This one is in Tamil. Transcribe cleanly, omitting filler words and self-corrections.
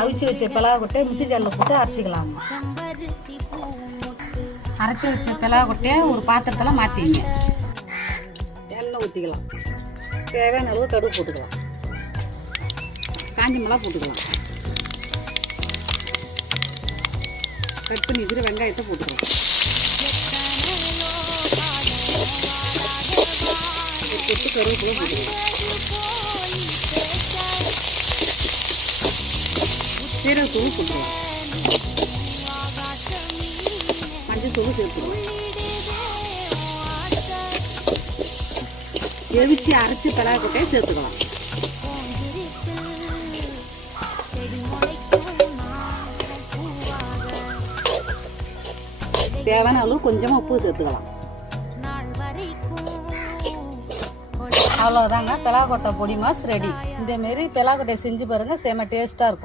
அவிச்சு வச்ச பிளவு கொட்டையை மிக்ஸி ஜாரில் போட்டு அரைச்சிக்கலாம். அரைச்சி வச்ச பிளவு கொட்டையை ஒரு பாத்திரத்தில் மாற்றிங்க. எண்ணெய் ஊற்றிக்கலாம். தேவையான அளவு கடுகு போட்டுக்கலாம். காஞ்சி மிளகா போட்டுக்கலாம். கட் பண்ணி வச்சுட்டு வெங்காயத்தை போட்டுக்கலாம். கொத்து கருவேப்பிலை போட்டுக்கலாம். சீரகத்தூள் போட்டுக்கலாம். மஞ்சள் சேர்த்துக்கலாம். எவிச்சு அரைச்சி பிளவு கொட்டையை சேர்த்துக்கலாம். தேவையான அளவு கொஞ்சமாக உப்பு சேர்த்துக்கலாம். அவ்வளோதாங்க, பிளவு கொட்டை பொடி மாஸ் ரெடி. இதேமாரி பிளவு கொட்டையை செஞ்சு பாருங்கள், செம டேஸ்ட்டாக இருக்கும்.